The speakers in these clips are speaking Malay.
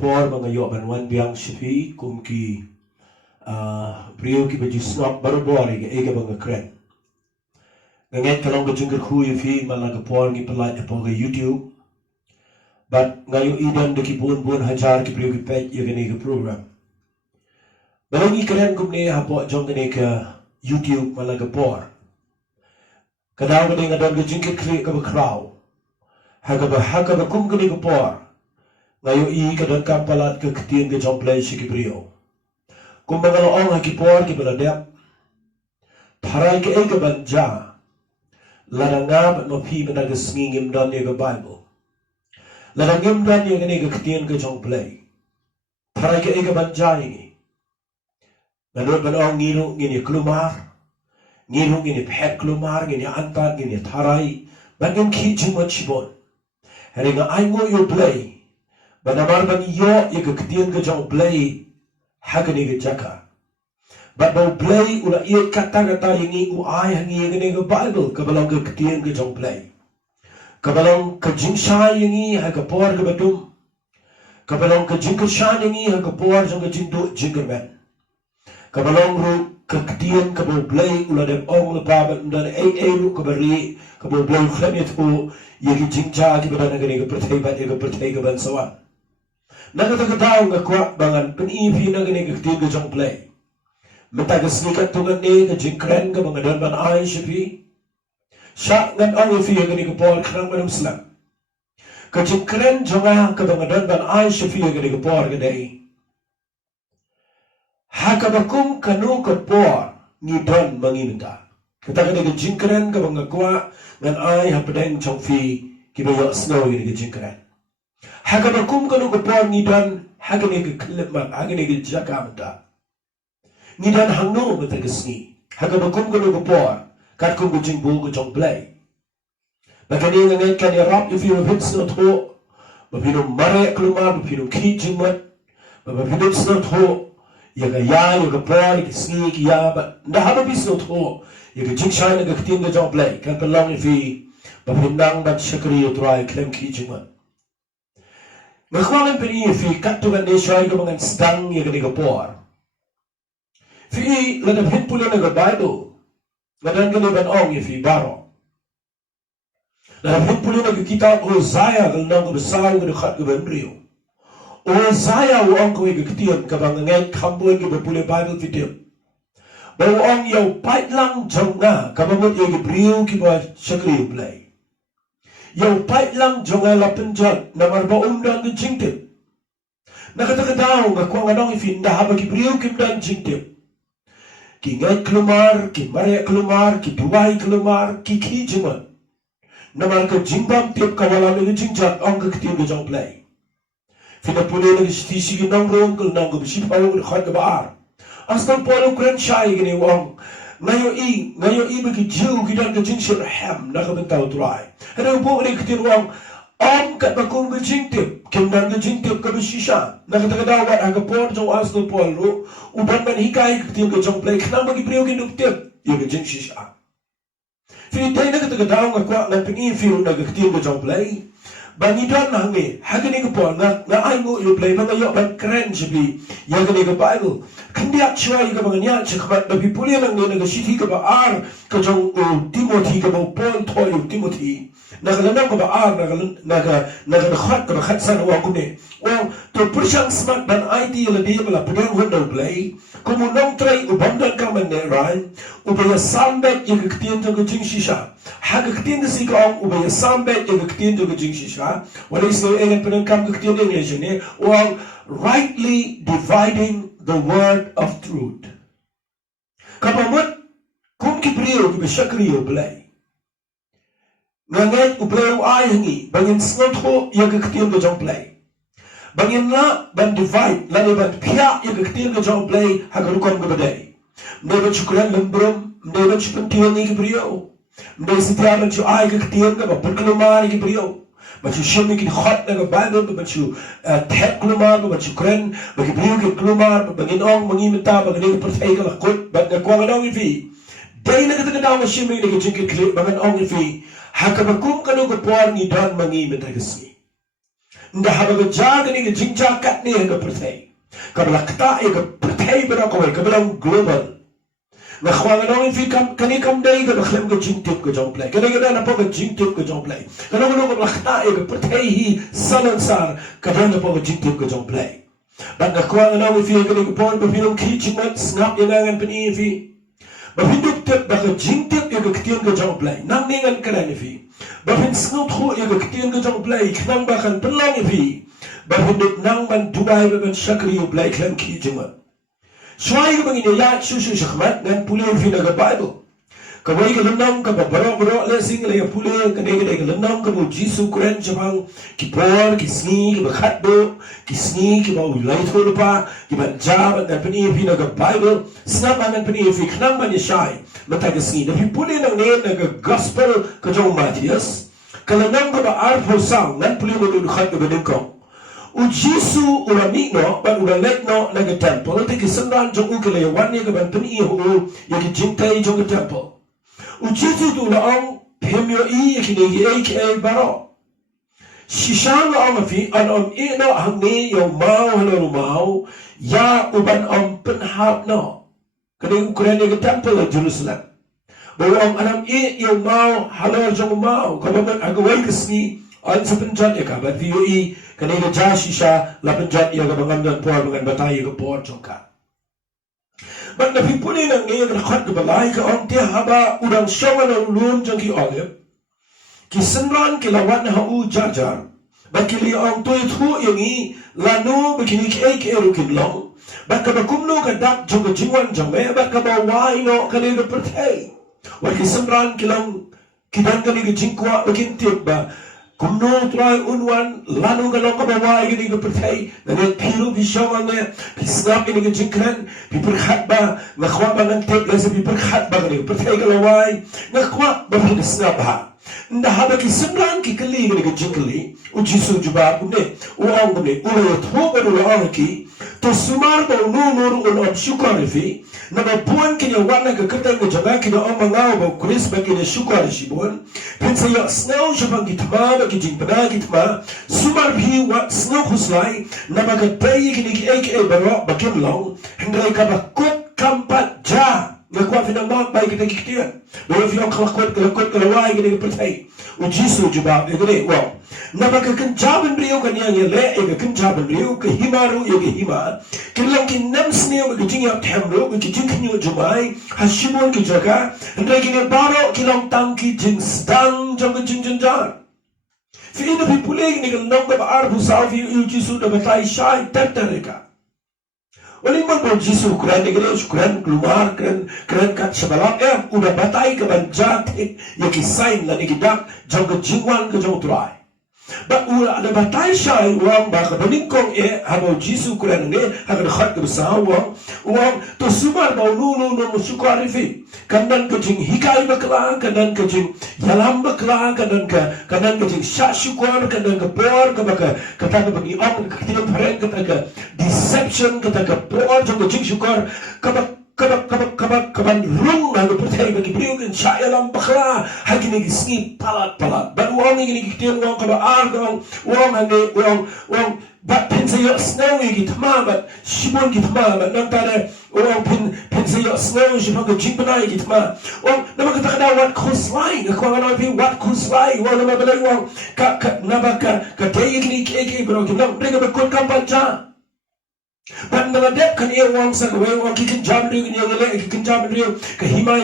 por mga yo ban biang shipi kum ki brio ki baju snap baru bori ke ega bang kren nganget kalong bajung ku fi malaga por ngi pelai po ke YouTube but ngayo idan de ki bun hajar ki brio ki page ye ke program balong i kren kum ne hapo jong ke YouTube malaga por kadaw ne ngadon ke jingkit kri ka kraw haga ba kum ke por ngayo i kadang kampalat ke ketien ke jomplay si kibrio kung mga loong hakipor ki baladep taray ke ega banja ladangab no pi managasngingim dan ye ke Bible ladangim dan ye ke ketien ke jomplay taray ke ega banja ini nanod banong ngino ngini klumar ngino ngini phet klumar ngini antan ngini taray bangin ki jimot chibon heringa aingo yo play banamar bang yo ye ke ketien ke jong play hagani ke jaka but bau play ula ye kata yengi u ai hangi ye ke Bible ke balong ke ketien ke jong play ke balong ke jingsha yengi ha ke por ke batum ke balong ke jingkashan yengi ha ke por jong ke jindu jingerman ke balong ru ke ketien ke bau play ula dem ong le babat dan ru ke beri ke bau play khlemit u ye ke jingcha ke badana ke perthai bat ye ke perthai ke ban sawan Nagkatagataw nga kwa bangan panipi na gani kaktin ka jong play. Matagasnikat tungan ni ka jingkren ka mga danban ay sipi. Siya ngan ang ifi gani ka por kanang manong slam. Ka jingkren jonga ka mga danban ay sipi gani ka por gani. Hakabakum kanu ka por ni don mangiminta. Katagani ka jingkren ka mga kwa ngan ay hapadeng jong fi kibayo snow gani ka jingkren. Hagabakum kanu kupor nidan hagane ke klimat hagane ke jakamta nidan hangno matagasni hagabakum kanu kupor kat kum gujing bu gujong play bagani nganget kan yarap if you hits not ho mabino mare klumar mabino kijingmat mabino not ho yaga yaga por ke sni ki ya ba ndahaba bis not ho yaga jingshan ga ktin ga jong play kan pelong fi babindang bat shakri utrai klem kijingmat Magkwangan pini fi katugan de shoy ko mga stang ye kani kapor. Fi ladab hinpulo na Bible. Ladan kani ban ong ye fi baro. Ladab hinpulo na kita Hosea kal nang ko besaw ko khat ko benrio. Hosea wo ong ko ye kitian ka bang ngai kambon ko bepule Bible video. Ba wo ong yo pait lang jonga ka bamot ye brio ki ba shakri play. Yang pait lang jonga lapenjat namar ba umdan ke jingtip nakatagadaw nga kwa nganong ifinda haba ki brio kim dan jingtip ki ngai klumar ki mare klumar ki duwai klumar ki jiman namar ka jingbam tip kawala ni jingjat ong ka kitim ke jong play fina pune na stisi ki nang rong kal nang ko bisi pawo ko khat ka baar asal polo kren shai gini wong ngayo i bagi jiu kidan ke jingshir ham nakabentaw turai ano po ni kitin wong kat bakong ke jingtip kimdan ke jingtip ka bisisha nakatagadaw ang kapor jong asal polo uban man hikay kitin ke jong play kanang bagi priyo kinugtip yung ke jingshisha finitay nakatagadaw nga kwa ng ping-i-feel na kitin ke jong play bangidan na hangi hagani ko po na ay mo yung play mga yung kren siya yagani ko Bible kandiyak siya yung mga niya siya kamat napipuli lang na nagasiti ka ba ar kajong Timothy ka ba Paul toy yung Timothy nagalanang ka ba ar nagalakhat ka ba khatsan wa kuni well to pusyang smart dan ID yung labi mala pudang window play kumunong try ubamdan ka man na rin ubaya sambet yung kaktiyan yung kajing shisha hagaktiyan na si kaong ubaya sambet yung kaktiyan yung kajing shisha wala isno engan penangkam kaktiyan English ni well rightly dividing the word of truth kapamut kung kipriyo kibashakriyo play nganget uplayo ay hangi bangin snot ho yung kaktiyan yung play bangin la ban divide la ban pia yung kaktiyan yung play hagarukan gabaday mday chukran lembrum mday chupantiyan ni kipriyo mday sitiyaman chu ay kaktiyan ka ba pagkalumari kipriyo Bacu shemi ki hot na Bible bacu tek klumar bacu kren bagi biu ki klumar bagi ong mangimita bagi ni pertai ka lakut bagi kwa ngadong ifi dai na kata daw shemi ni jingki klip bagi ong ifi hakabakum kanu ko por ni dan mangimita kasi nda haba ga jaga ni ga jingja kat ni ga perthai kabla kta e ga perthai bera ko ka bela global na khwanga no fi kam kani kam dai ga bakhlem ga jingtip ga jong play kani ga na po ga jingtip ga jong play kana no ga kta e ga perthai hi salansar ka na po ga jingtip ga jong play bang ga khwanga no fi ga ni ga pon ba film ki chingmat snap yangan pani fi ba hinduk tip ba ga jingtip e ga ktien ga jong play nang ningan kana ni fi ba hin snout ho e ga ktien ga jong play knang ba kan penlang fi ba hinduk nang ban dubai ba ban shakri u play klem ki chingmat Swai ka bangin ya susu shakmat dan pule fi naga Bible. Kawai ka lenam ka baro lesing le pule ka nega ka lenam ka bu Jisu Kren jabang ki por ki sni ki bakhatbo ki sni ki ba ulai thol pa ki ban jab dan pani fi naga Bible snap dan pani fi khnam ban shai mata ka sni da fi pule nang ne naga gospel ka jong Matthias ka lenam ka ba ar for sang dan pule mo du khat ka banin ko u Jisu urami no ban uralek no naga temple te ki sandan jong u kele wan ne ka ban pani ho ya ki jintai jong temple u Jisu tu la ong pemyo I ki ne ki aka baro shishan la ong fi an e no hang ne yo mau halo mau ya u ban pen hap no kene Ukraine ke temple Jerusalem bawa anam e yo mau halo jong mau kalau ban agawai kesni an sa penjat ya ka bat VOE kanina ja shisha la penjat ya ka bangamdan por bangan batay ka por jongka ban na pipuni nang ne ka khat ka balai ka on te haba udang shongan ang lun jong ki olive ki sanran ki lawan ha u jajar bakili ang toy thu yangi lanu bakini ki ek erukin long baka bakumno ka dak jong jingwan jong me baka ba wai no kanina perthai wa ki sanran ki lang ki dan kanina jingkwa bakin tip ba kumno try unwan lanu ga long ka bawai gini ga perthai na piru bi shawan ne bi snap ini ga jinkran bi perkhat ba na khwa ba nang tek lesa bi perkhat ba gini perthai ga lawai na khwa ba bi snap ha nda haba ki simran ki kali gini ga jinkli u Jisu juba bunde u ang bunde u lo tho ba lo ang ki to sumar ba nu nur un ob shukar fi na ba buan ki ya wana ga kata ga jaga ki na om ngao ba Chris ba ki na shukar shi buan pensa ya snow jabang ki tma ba ki jing bana ki tma sumar bi wa snow khuslai na ba ga tay ki ni ki aka baro ba kim long hindai ka ba kot kampat ja na kwa fi na mak ba ki ta ki ktia ba fi on kot ka wai ki ni perthai u Jisu juba e gre wa na ba ka kan jaban riyo kan yang le e ka kan jaban riyo ka himaru e ka hima kin lang ki nam sneo ba ki jing ya thamro ba ki jing khnyo jumai ha shimon ki jaga hindai ki ne baro ki long tang ki jing stang jong ka jing jan jan fi ina fi puleng ni kan nong ba arbu sa fi u Jisu da ba tai shai tartareka Waling man po Jisu Kren ni gani Kren keluar kren kat sebalak udah batai ke banjat ya kisain la ni gidak jong ke jingwan ke jong turai ba ula ada batai shai wang ba ka beningkong habo Jisu Kren ni hakan khat ke besar wang to sumar ba nu musukari fi kandan ke jing hikai bakla kandan ke jing yalam bakla kandan ke jing syukur kandan ke por ke baka kata ke bagi om ke tidak paren kata ke deception kata ke por jong ke jing syukur kaban rung na percaya bagi beliau kan saya lam bakla hagi ni gisni palat ban wang ni ni kitian wang kaba argang wang ane wang bat pensa yo snow gi tma bat shibon gi tma bat nang tare wang pensa yo snow shibon gi jimpana gi tma wang nama kata kada wat coastline ko ngana pi wat coastline wang nama balai wang ka nama ka day ni ke bro ki nang brega ba kon kampanja But naladep kan iya wang sa gawin wang kikin jam riyo kanya ngale kikin jam riyo kahima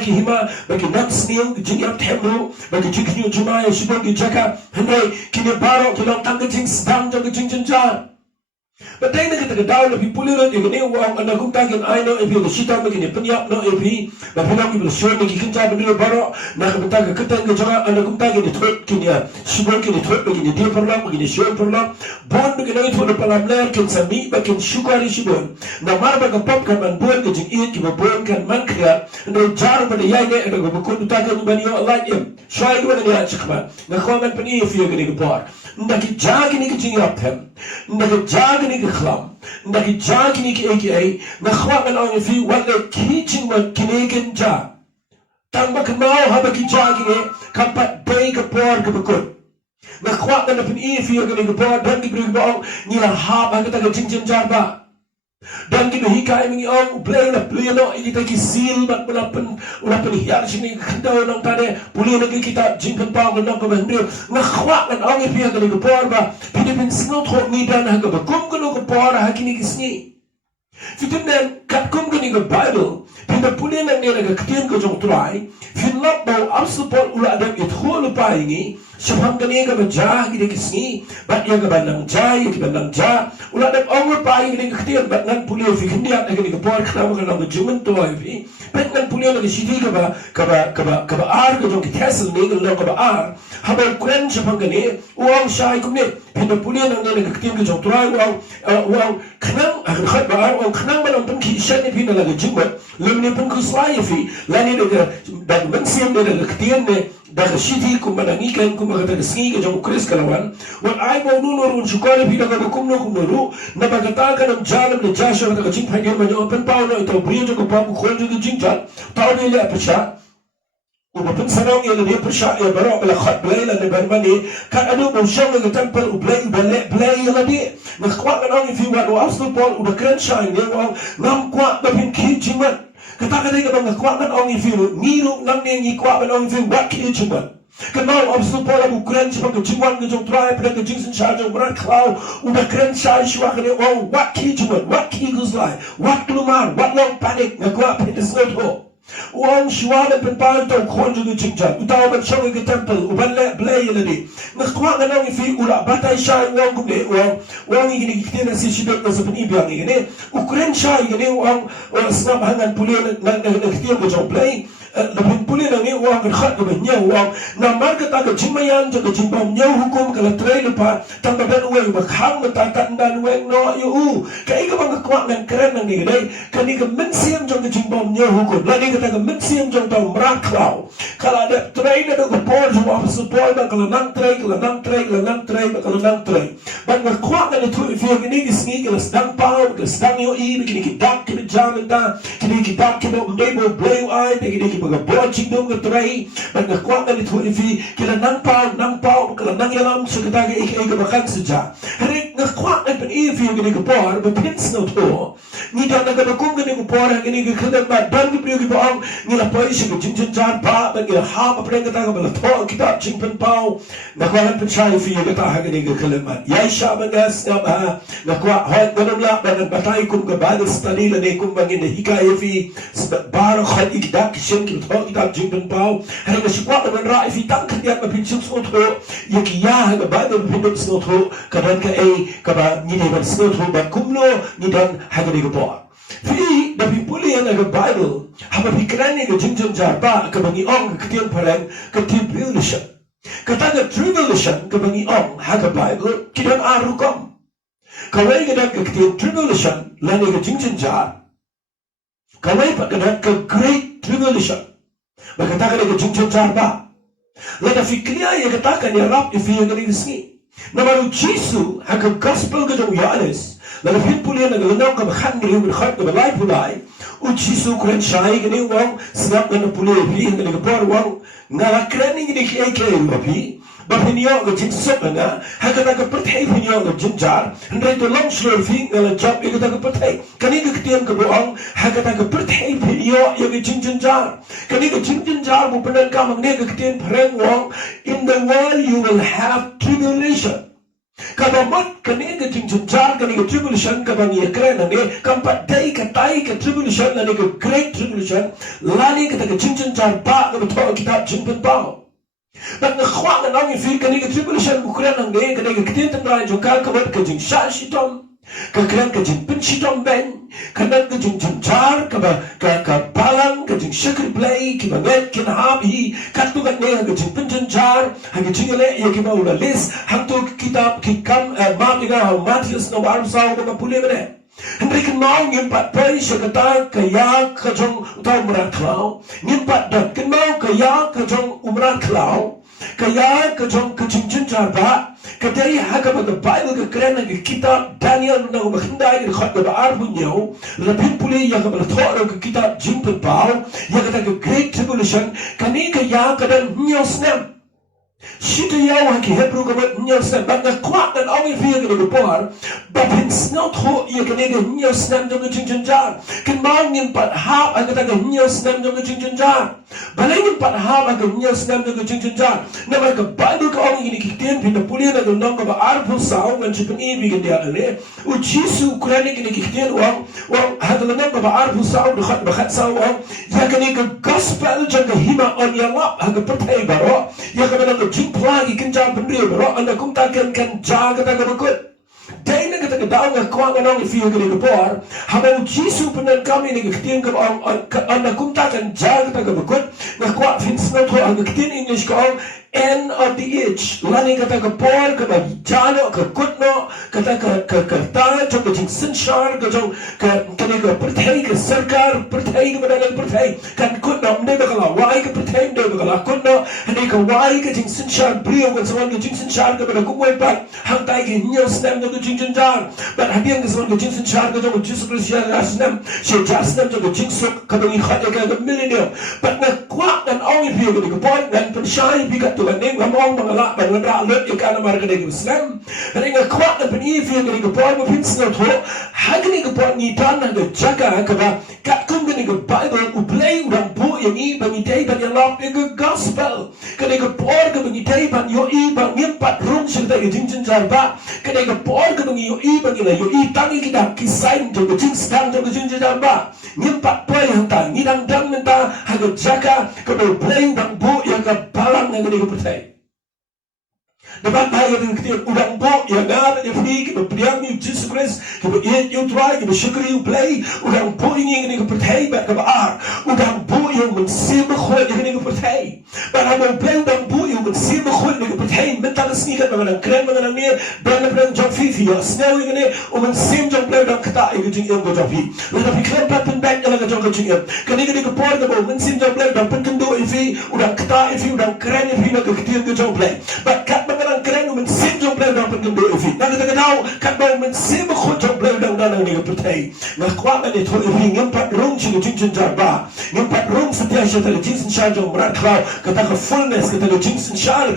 bagi nam snil jing yap temro bagi jing kinyo jumaya shibon ki jaka henday kini baro kilong tangga jing sedang jang jing jan But then kita daw na pipuliran ikini wang anagong tagin ay no ipi na sita magini penyap no ipi na pinang ipi na sure na kikin jam riyo baro na kapitaga katang ka jaka anagong tagin ni trot kinya shibon kini trot magini di perlam magini sure perlam bon magini ito na palamler kin sami bakin shukari shibon na marba ka pop kan man buwan ka jing iit kiba buwan kan man kaya na jar ba na yay na ito ka bukun utagan ba niyo alay im shai duwa na niya chikman na kawangan pa niyo fiyo gani ka por ndaki jagi ni ka jing yap hem ndaki jagi ni ka khlam ndaki jagi ni ka aka na kawangan ang fi wala kijing ma kinigin ja tang ba kamao haba ki jagi ni kapat bay ka por ka bukun Nakwak na pin ifi ka ni gapor dan ki bring bong ni la ha ba ka jing jarba. Dan kita hikai mengi ong play na play no ini kita kisil bat ulapan hiar sini kandau nang tade puli lagi kita jingkan pang nang ka bendu nakhwa kan ong ifi ka ni gapor ba pidipin snot ho ni dan ha ka kum ka no gapor ha kini kisni fitnen kat kum ka ni ga bible pinda puli nang ni ga ktien ko jong trai fin lop bau absolut ula adam it khol pa ini Syabang kani ka bajah gini kisni, bat yang ka bandang jai, ki bandang ja, ulah dak ongor pai gini ketian bat nan pulia fi kendiak gini ka por kana kana jumen to fi, bat nan pulia lagi sidi ka ba ar ka jong ki castle ni ka ka ba ar, habar kren syabang kani uang syai kumne, pinda pulia nang ni ka ketian ka jong turai uang kanang khat ba ar uang kanang ba nang ki syan ni pinda lagi jumen, lemni pun ku slai fi, lani dak bensiam ni ka ketian ni daga shiti kumbanangikan kumbaga sngi ka jong kris kalawan wan ay mo nunor un shukale pina ka kumno kumno na bagataka ng jalam na jasha ka jing phai man yo pen paulo ito buyo jong pa ko khol jong jing chat taw ni le apsha ubapen sarong ya le apsha ya baro bala khat blay la ne barmani kan adu mo shong ka temple u blay ya di na kwa ka nang fi wa aslo pol u bakran shine ya nam kwa da pin ki jingman Kata ka bang kuat kan orang ifiu ngiru nang ni kuat kan orang ifiu buat kini cuma kenal obstu pola bukan cuma kejiwan ke jong try pada kejingsin charge berat klau udah keren charge shwa kene orang buat kini cuma buat kini guzlai buat kelumar buat long panik nak kuat pedes noto Uang shwala pen pal to khonju ke chingchan utaw ban shong ke temple uban le blay ladi nakwa nga nang fi ula batay shay uang kumne uang igini kitena si shibek na sa panibyang igini ukren shay igini uang snap hangan pulian na kitena ko jong play labing pulian ang uang kan khat ke banya uang na market aga jimayan jo ke jimbam nyaw hukum kala tray lupa tang badan uang bakhang mata tandan uang no yu kai ka bang kwa ngan keren nang igini kani ka mensiam jo ke jimbam nyaw hukum lani kita ke mensiam jong tau meraklau kalau ada tray ada ke por jom apa support ba kalau nang tray ba kalau nang tray ban ga kwa ga tu fi gini gisni ke sedang pau ke sedang yo I begini ki dak ke jam da kini ki dak ke bo debo blue eye begini ki ba bo ching dong ke tray ban ga kwa ga tu fi ke nang pau kalau nang yalam su kita ke ik bakan seja hari ga kwa ga pen I fi gini ke por ba pins no to ni da ga ba kum gini ke por gini ke khadan ba dan ki pri ki ang nila poisi ko jing jar pa ba nila ha pa preng kata ba to kita jing pen pau na ko han chai fi kata ha ni ke kalaman ya sha ba gas na ba na ko ha ganun la ba na batay kum ka ba study la ne kum bangin na hikay fi bar khat ikda kishen ki to kita jing pen pau ha na shikwa ba ra fi tak kya ba pin chuk so to yaki ya ga ba da pin so to ka dan ka ka ba ni ne ba so to ba kumno ni dan ha ga ko Fi dapat pulih yang ada Bible, apa pikiran ni ke jeng jar ba ke bangi ong ke ketian parang ke tribulation. Kata ke tribulation ke bangi ong ha ke Bible kita arukom. Kawai kita ke ketian tribulation lani ke jeng jar. Kawai pak kita ke great tribulation. Berkata ke jeng jar ba. Lada fikirnya yang katakan ya Rab ifi yang kini kesini. Namaru Jisu ha ke gospel ke jeng Yohanes. Lalu fin pulian na galanang ka bakhan ni yung khat ka balay pulay u Jisu kren shay gani wang snap na pulian fi ngani ka por wang ngala kren ni ki ke mapi ba pinyo ka jinsop na hakata ka perthai pinyo ka jinjar ndai to long slow fi ngala job ka ka perthai kani ka ktiam ka boang hakata ka perthai pinyo yung jinjar kani ka jinjar bu penan ka mangne ka ktiam pharang wang in the world you will have tribulation. Kalau mat kani ke jinjar kani ke tribulation ka bang yakran ne kampat dai ka tai ke tribulation lani ke great tribulation lani ke ta ke jinjar ba ke betul kitab jimpen ba dan khwa na nang fi kani ke tribulation ukran ne kani ke tin tan rai jokal ka mat ke jing shal shitom ka kran ke jimpen shitom ben kanan ke jinjar ka balang ke jing shakri play ki banget kin habi katu kan ne ke jimpen jinjar hang jingale ye ki ba ula list hang to kitab ki kam ma diga Matius no arm saw ko pule mene Hendrik mau ngimpat pai sekata kaya kajong utau merat klau ngimpat dan kenau kaya kajong umrat klau kaya kajong kejinjin jarba kadai haga pada Bible ke keren ke kitab Daniel na makindai ke khat ke arbunyo lebih pule ya ke thor ke kitab jimpen pau ya kata ke great tribulation kani kaya kadan nyosnam Shita yaw haki Hebrew kabat nyal snam bat na kwak dan ong ifia kini gupor bapin snot ho ia kini ga nyal snam jong jing jing jar kin mang nin pat hap aga ta ga nyal snam jong jing jing jar balai nin pat hap aga nyal snam jong jing jing jar na ba ka Bible ka ong ini kitien pin pulia na nong ka ba arpu sao ngan chipin ibi kan dia ne u Jisu kurani kini kitien wang hadal nong ka ba arpu sao de khat sao wang ya kini ka gospel jong ga hima on ya lap aga pertai baro ya ka ba pelagi kenjang pendiri bro anda kum takkan kan jaga tak berikut dai na kata daw nga kwang anong ifio gani gapor habang Jisu penan kami ni ketien ka anda kum takkan jaga tak berikut na kwa fins na to ang ketien English ko end of the age lani kata gapor ka ba jano ka kutno kata ka ta jong jing sanshar ka jong ka kani ka perthai ka sarkar perthai ka badalan perthai kan kutno ne ba kala wai ka perthai ne ba kala kutno ne ka wai ka jing sanshar brio ka sawan ka jing sanshar ka bada kumwai pat hang tai ka nyos snam ka jing jing jar but habiang ka sawan ka jing sanshar ka jong Jesus Christ ya snam she jasnam jong jing sok ka bang khat ka millennium but na kwa dan ong ifio ka gapor dan penshai bi ka neng ngamong mangala bangra lut ikana marga de Islam ringa kwat na peni fi ngani ko por mo pinsna tho hagni ko por ni tan na jaga ka ba kat kum ngani ko Bible u play udang bu yang i bangi dai ban ya lop e gospel kani ko por ka bangi dai ban yo i bang ngim pat rung sing da jing jing jar ba kani ko por ka bangi yo i bangi la yo i tangi kita kisain to jing stang to jing jar ba ngim pat poi hang ta ni dang dang menta haga jaga ka play udang bu yang ka balang ngani ko Dapat bahaya dengan kita udang bo yang ada di free kita beriam you Jesus Christ kita eat you try kita syukuri you play udang bo ini kita percaya baik kita ar udang bo yang mensim khol kita percaya bahawa play udang bo yang mensim khol kita percaya mental sneaker mengenang keren mengenang ni brand job fee ya snow ini mensim jom play udang kata itu jing yang job fee tapi keren pattern back yang jom jing yang kita por kita mensim jom play udang penkendu fee udang kata fee udang keren fee nak kita jom play but kat ang keren mình xem trong play đang phân biệt vì đang cái nào các bạn mình xem một khối trong play đang này cái pertai mà qua bên này thôi vì những bạn rung chỉ cái chương trình ba những bạn rung setia saya tadi jinsin syar trong berat kau kata ke fullness kata ke jinsin syar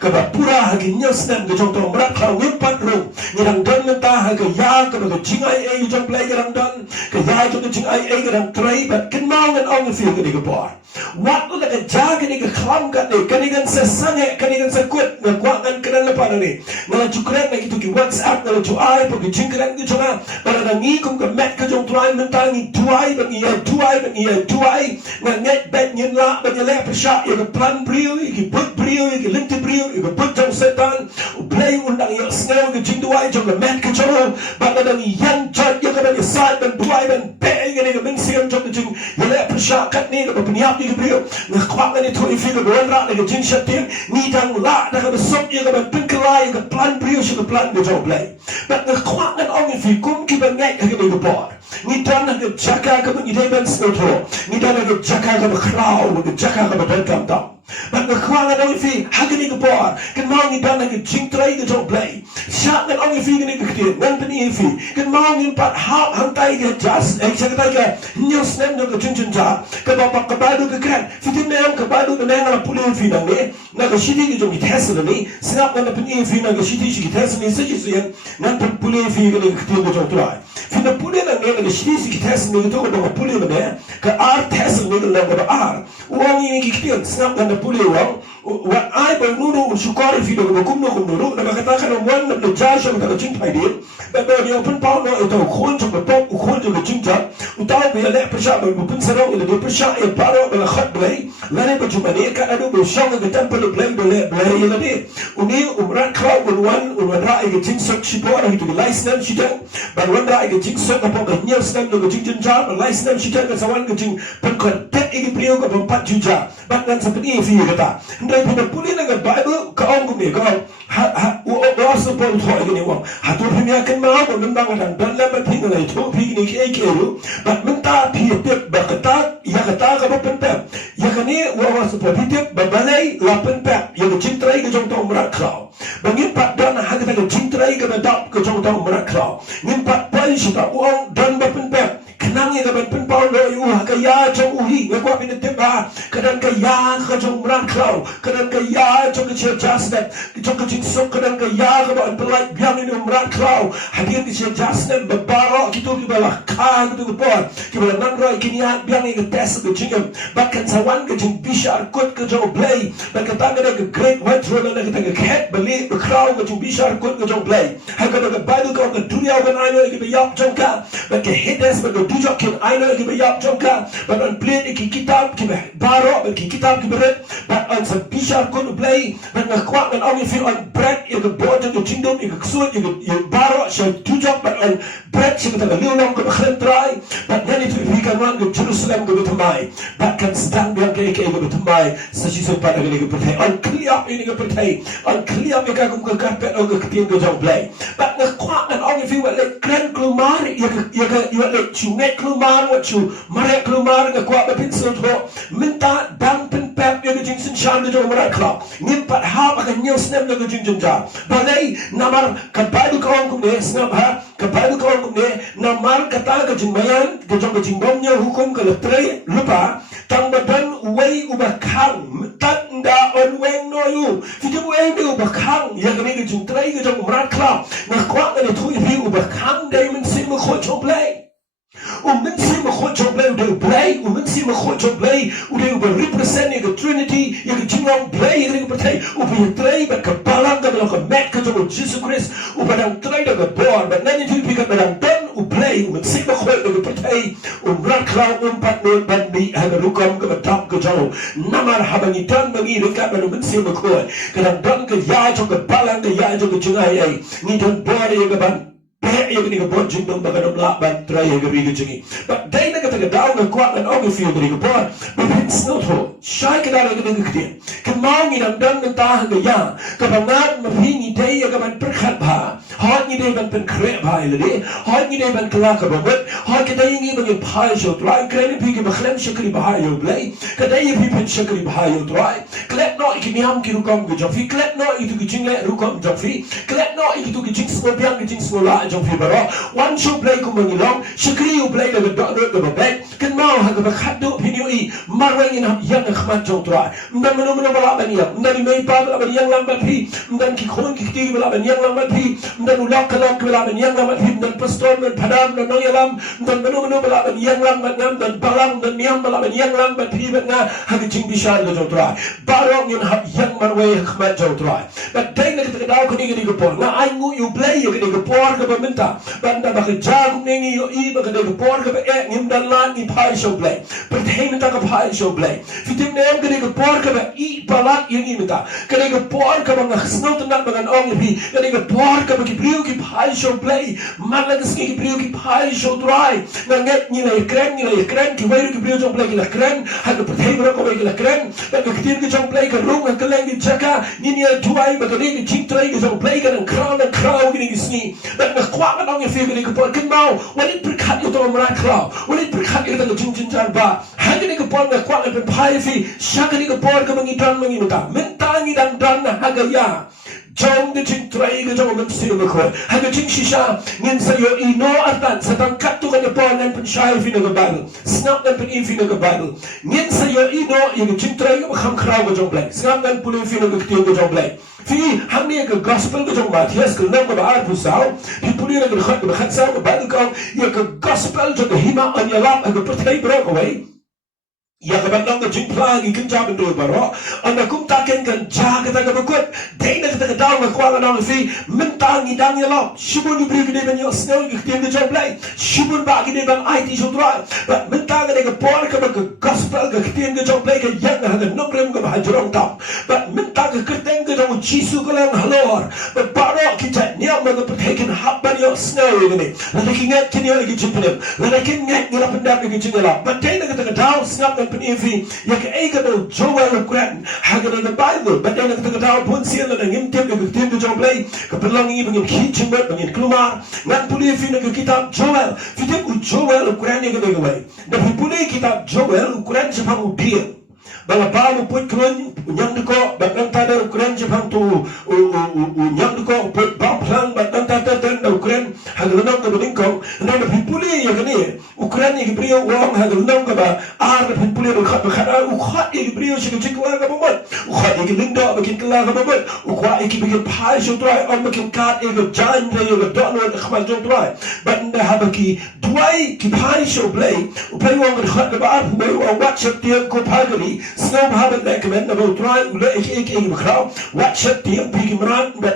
kata pura hagi nyos dan ke trong berat kau những bạn rung yang dan mentah hagi ya kata ke jingai ai trong play cái dan ke ya trong cái jingai ai cái dan try but kan mau kan orang feel cái bar waktu nak jaga ni ke kelam kat ni kan sesangat kan sekut nak kuat keren lepas ni, malah cukran lagi tu ki WhatsApp, malah cuai pergi jingkran ke cuma, malah nangi kum ke mat ke jong tuai mentang ni tuai, ngat bet nyen la, bagi leh persyak, ya ke plan brio, ya ke put brio, ya ke linti brio, ya ke put jong setan, play undang ya snow ke jing tuai jong ke mat ke cuma, malah nangi yang jat, ya ke bagi side dan tuai dan beng ni ke mensiam jong ke jing, ya leh persyak kat ni ke peniap ni ke brio, nak kuat ni tu ifi ke berenrak ni ke jing syatim, ni dang la, dah ke besok ya ke penkelai ke plan brio ke plan ke jong play, but nak kuat dan orang ifi kum ki bangai ke ni ke por. Ni dan nak jaga ke pengideban snoto, ni dan nak jaga ke crowd, nak jaga ke berkam tam. But nak kuat dan orang ifi hagi ni ke por, kan mau ni dan nak jing try ke jong play. Syak dan orang ifi ni ke ketiak, dan peni ifi, kan mau ni empat hap hantai ke jas, saya kata ke news nem ke jing jar, ke bapak ke badu ke kran, fitin nem ke badu ke neng ala pulih ifi nang ni, nak ke shidi ke jong tes ni, senap nak peni ifi nak ke shidi ke tes ni sejisian, nak pulih ifi ke ni ketiak ke jong try. Fina pulih nang ni shidi ke tes ni tu ke bapak pulih mana, ke ar tes ni ke bapak ar, uang ini ketiak senap nak pulih uang, wat ai bernuru syukar ifi ke bakum nuru, nak katakan uang nak belajar yang tak jing pai dia, bapak dia open power nak itu khun jong bapak khun jong jing jar, utau biar leh persyak berpun serong ini dia persyak yang baru berkhat belai, lain berjumpa ni kan ada bersong ke tempat belai yang ni, uni umrat kau unwan rai ke jing sok sipor itu ke license sidang, baruan rai ke jing sok apa ke nyel sedang ke jing jenjar, license sidang ke sawan ke jing penkontek ini beliau ke 4 juta, bahkan seperti ini kata, hendak pada pulih dengan Bible ke orang ni kau, wasa pun thoi ini wang, hatur hanya akan mau membang dan dalam tinggal itu begini kau, but mentah pietip berkata, ia kata ke penpem, ia kini wasa pun pietip berbalai 8 pep, ia bercintrai ke jong tong merak kau, bangimpat dan hak kita bercintrai ke bedap ke jong tong merak kau, ngimpat pun sudah uang dan berpenpem. kenang yang kapan pun Paul lo yu kaya jong uhi ngakwa pinitiba kadang kaya ka jong meran klau kadang kaya jong kecil jasnet jong kecil sok kadang kaya ka ba pelai biang ini meran klau hadir kecil jasnet bebarok gitu ki bala ka gitu por ki bala nangroi kiniat biang ini tes ke jingam bahkan sawan ke jing bishar kot ke jong play bahkan tangga ke great white roll na kita ke cat beli be klau ke jing bishar kot ke jong play haga ke bible ko ke dunia ban ayo ke yap jong ka bahkan hides bahkan dujok kin ayo ke yap jong ka bahkan play ki kitab ki barok ki kitab ki beret bahkan sa bishar kot play bahkan kwak dan only feel on bread in the border ke jingdom ke ksut ke barok so dujok bahkan bread si kita ke liulong ke khren try bahkan itu ikan wan ke Jerusalem ke betamai bahkan sedang biang ke betamai sesiso pada ke pertai on kliap ini ke pertai on kliap ke kagum ke karpet on ke ketien ke jong play bahkan kwak dan only feel what like kren kelumar ya like chunget kelumar what chu marek kelumar ke kwak ke pinsel to minta dang pen pep ya ke jing sin shan ke jong marak klap ngimpat ha akan nyel snap ke jing jong ja balai namar ke bible ko on ne snap ha ke bible ko on ne namar kata ke jing mayan ke jong ke jing bomnya hukum ke letre lupa tang badan uway ubakang tanda on weng no yu fitu weng de ubakang ya ke ke jing trai ke jong marak klap na kwak ke tu ibi ubakang dai men sim ko jong play men sim ko jong play de play men sim ko jong play de represent the trinity ya ke jing long play ke pertai ubi trai ba ke balang ke lo ke mat ke jong Jesus Christ ubadang trai de ke born but nan tu pi ke badang don play men sim ko de pertai rak klau pat no ban bi ha rukam ke batap ke jong namar habangi tan bangi rekat men sim ko kadang don ke ya jong ke balang ke ya jong ke jingai ai ni don bor ya ke ban yang ini kebon jindong bagadom laban try yang kebigi jingi but day na kata daw na kwak an og feel dari kebon but it's not ho shy kada lagi dengan kedin kemau ni dan mentah ke ya kebangat menghingi day yang kaman perkhat ba hot ni day ban pen krek ba ile hot ni day ban kelak ke bobot hot kada ini bagi pai show try kren pi ke bakhlem shakri ba yo play kada ye pi pen shakri ba yo try klek no ikiniam ki rukam ke jofi klek no itu ke jingle rukam jofi klek no itu ke jing smobiang ke jing smola jong fi baro one show play ko mangilong shikri you play the dot dot the back kan mau ha ka khaddo video i marwang ina yang khmat jong tra ndan meno bala ban yang ndan mai pa bala ban yang lam ban phi ndan ki khon ki ti bala ban yang lam ban phi ndan ulak kalak bala ban yang lam ban phi ndan pastor ndan padam ndan yalam ndan meno bala ban yang lam ban nam ndan balang ndan niam bala ban yang lam ban phi ban nga ha ki jing bishar jong tra barong yin ha yang marwai khmat jong tra but dai na ka daw ko ni ko por na ai ngu you play you ko por ka minta banda bakajag nengi yo I bakade ko por ka e ngim dan lan ni pai show play pertain ta ka pai show play fitim nem kade ko por ka I balat yengi minta kade ko por ka bang snot na bagan ong bi kade ko por ka ki brio ki pai show play malaga ski ki brio ki pai show try na nget ni la kren ki wairu ki brio jong play ki la kren ha ko pertain bro ko ki la kren ba ko kitir ki jong play ka rung ka leng ki chaka ni ni tuai ba kade ki ching try ki jong play ka crown ki ni sni ba kwak ang yung feel ni ko por kin mau walit perkat yo to mara klau walit perkat yo to jing jar ba hang ni ko por na kwak ang pai fi shaka ni ko por ka mangitan mangimuta mentang dan na hagaya jong de jing trai ga jong men sil ko ha ga jing shisha ngin sa yo ino atan sa tang kat to ka por nan pen shai fi na ga bal snap nan pen fi na ga bal ngin sa yo ino yo jing trai ga kham khrau ga jong black snap nan pulin fi na ga tiyo ga jong black fi hamni ka gospel ka jong Matthias ka nam ka ba pusau fi pulin ka khat sa ka bal ka yo ka gospel jong hima an ya lap ka pertai bro ko wai ya ka bandang ka jing plang ikin jaban do baro anda kum taken kan ja ka ta bakut dai na ka daw ka kwala na fi mentang ni dang ya lap shibun ni bri ka ben yo snow ki tin ka jong play shibun ba ki ben IT so dra but mentang ka por ka gospel ka tin ka jong play ka yang ha no rem ka ba jrong tap but mentang ka ten ka jong jisu ka lang halor but baro ki ta ni am ka taken hap ban yo snow ni la ki ngat kin yo ki jipnem la ki ngat ni la pendap ki jingala but dai na ka daw snap Penevi yang keikado Joel Grant haga the Bible but then the daw pun sian na ngimtip ke tim jong play ke pelang ini bangin kitchen bet bangin keluar ngan puli fi na kitab Joel fitim u Joel Grant yang ke way da puli kitab Joel Grant sepang dia bala ba mo put kron nyang ko ba nang ta da kron je phang tu nyang ko put ba phang ba nang ta ta da kron hagalunam ka beding ko na da pipuli ya gani ukran ni brio wong hagalunam ka ba ar da pipuli ro khat khara u khat ni brio shi ke kwa ka ba u khat ni lindo ba kin kala ka ba u kwa iki bi pai sho try on ma kin kat e go jan de yo do no khmal jo try ba nda ha ba ki dwai ki pai sho play u play wong ka khat ka ba ar pu o watch up tiang ko phagari snow ha ba da ka men na bo try u le iki ba khraw watch up tiang bi ki mran ba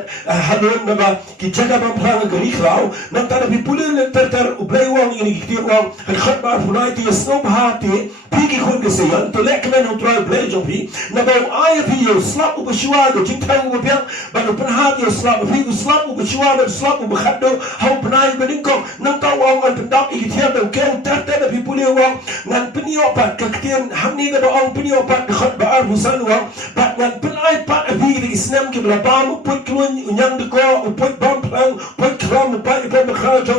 halon na ba ki jaga ba phang ka ri khraw na ta da pipuli le ter u play wong ni ki tiang wong ha khat ba pu nai ti snow ha ti pi ki khun ke se yan to le ka men u try play jo pi na ba ai pi yo slap u ba shwa go jing thang u piang ba no pen ha yo slap pi u slap u ba shwa ba slap u ba khat do ha u pnai ba ning ko nang ta wong an pen dak i tiang do ke ter da pipuli wong ngan pen yo pat ka tiang ham ni ga ba ong pen yo pat khat ba ar husan wong ba ngan pen ai pat a pi ni snam ke ba ba mu put klun nyang de ko u put bam plang put kram u pa i ba kha jo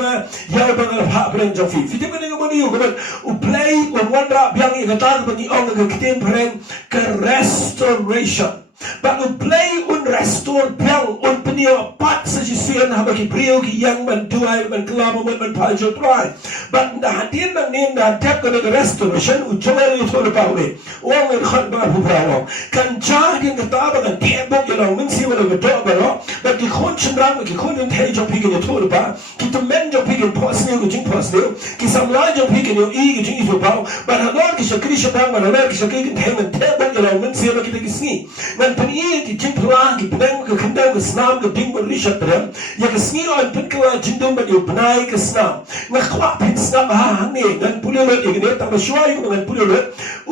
ya ba na ha pren jo fi ti ba ni ga mo ni ko u play on wanda biang i ga ta ba ni ong ga kitin pren ka restoration ba u play un restore biang un penio pat sa jisian ha ba ki brio ki yang man duai man klama man pa jo try ba da hadin nang ning da tap ka ga restoration u joel u thol pa we ong ga khat ba hu pra kan ja din ga ta ba kan te bo ya min si wa ga do ba ro ba ki khon chrang ki khon un thai jo pi ga thol ba ki to men jo pi ga pos ne ga jing pos ne ki sam la jo pi ga i ga jing i ba ba ha lo ki shakri shabang ba na ki shakri ki thai man te ba ya min si wa ki ta ki sni man pen i ki jing pla ki pen ka khanda ga snam ga ding ba ri shat ram ya ka sni on pen ka jing dum ba yu bnai ka snam na khwa pen snam ha ne dan pule lo e ne ta ba shwa yu ngan pule lo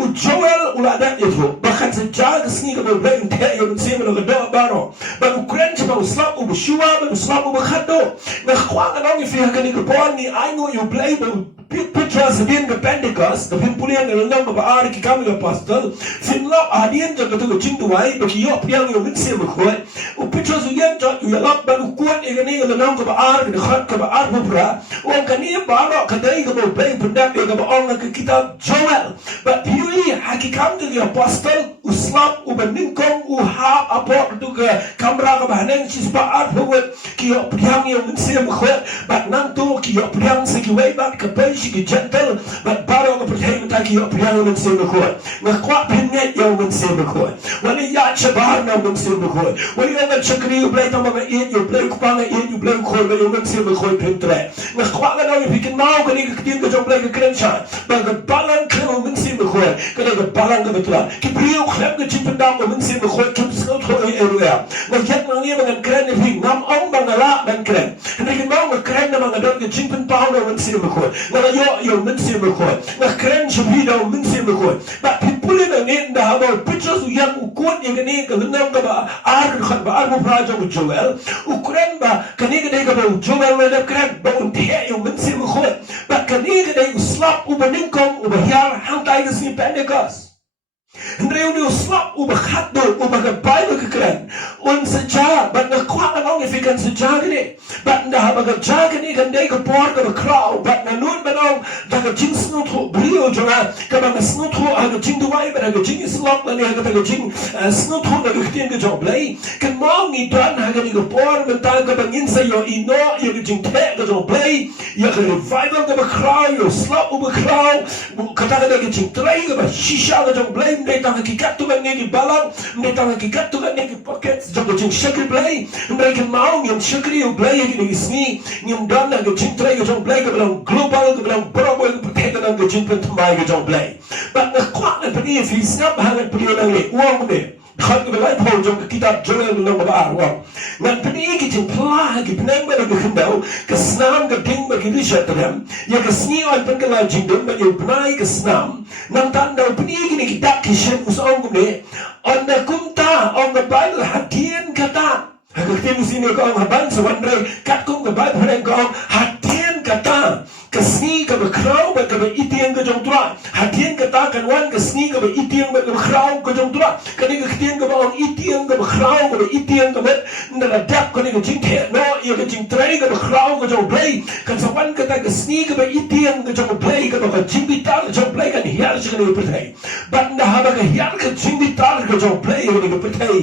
u joel u la da e tho ba khat sa ja ga sni ga ba pen te yu si ma ga do ba ro ba u kren cha ba u slap u shwa ba u slap u ba khat do na khwa ga no ni fi ha ga ni ko pon ni I know you play ba Petras din ka Pentecost ka pimpulian ng lang ba ari ki kami apostol finlo adien ja ka to ching duai ba ki yo piang yo min se mo ko u Petras yan ja yu lap ba u kuan e gani ng lang ka ba ari ka khat ka ba ar mo pra o kani ba ro ka dai ka ba play pundak e ka ba ong ka kitab Joel ba piuli hakikam to the apostol uslam u beningkong u ha apok tu ka kamera ka ba haneng sis ba ar mo ki yo piang yo min se mo ko ba nang to ki yo piang se ki way back ka shi ki gentle but baro ka percaya ta ki yo piang min se mo ko na kwa pinget yo min se mo ko wali ya chabar na min se mo ko wali yo na chakri yo play ta ma in yo play ko pa na in yo play ko yo min se mo ko pintre na kwa ga na yo pikin mau ka ni ka tin ka jo play ka krencha ba ka balang ka min se mo ko ka na balang ka betla ki brio khlem ka chipin da min se mo ko kim so to e ero na yak na ni man kren ni nam ong ba na la man kren ni ki mau ka kren na man da ka chipin pa na min se mo ko yo min se mo ko na kren chupida min se mo ko ba pipuli na ni da ba pictures u yak u kon e ni ka nam ka ba ar khat ba ar mo praja u Joel u kren ba ka ni ka ba u Joel na kren ba un te yo min se mo ko ba ka ni ka u slap u ba ning kom u ba yar hang tai ka si Pentecost Andreu ni slap u ba khat do u ba ka Bible ka kren un sa ja ba na kwa na ngong ifikan sa ja ni ba na ha ba ka ja ni kan dai ka por ka ba kraw ba na nun ba nong da ka jing snu tho brio jo na ka ba snu tho ha ka jing du wai ba ka jing slap na ni ha ka ta ka jing snu tho na ka tien ka jo blai kan mong ni dan ha ka ni ka por ba ta ka ba ngin sa yo I no yo ka jing te ka jo blai ya ka revival ka ba kraw yo slap u ba kraw ka ta ka jing trai ka ba shisha ka jo blai Ndai tanga ki katu ka negi balang, ndai tanga ki katu ka negi pockets, joko jing shakri blay, ndai kan maung yung shakri yung blay yung negi sni, yung dan na jing tray ka jong blay ka bilang global ka bilang broboy ka pateta na jing pentumay ka jong blay. But na kwa na pati if he's not hangat pati lang ni uang me. Khat ka bilay po jong kitab Joel ng mga arwang. Ngan pati ki jing plah ki pinang ba nagkakandaw, kasnam ka ding ba kilisya tanem, ya kasni on pen ka lang jing dun ba yung pinay kasnam, nang tandaw pati ki nikitak kishen usong kumne, on na kumta, on the Bible hatian kata. Hagaktin sini ko ang haban sa wandray, kat kong the Bible ko ang hatian kata. Kesni ke berkrau ke beritiang ke jong tua. Hatian katakan wan kesni ke beritiang ke berkrau ke jong tua. Kani ke ketiang ke bawang itiang ke berkrau ke beritiang ke ber naladap kani ke jing te no ia ke jing trai ke berkrau ke jong play. Kan sawan kata kesni ke beritiang ke jong play ke bawang jing bitar ke jong play kan hiar sekali ke pertai. Banda haba ke hiar ke jing bitar ke jong play ke pertai.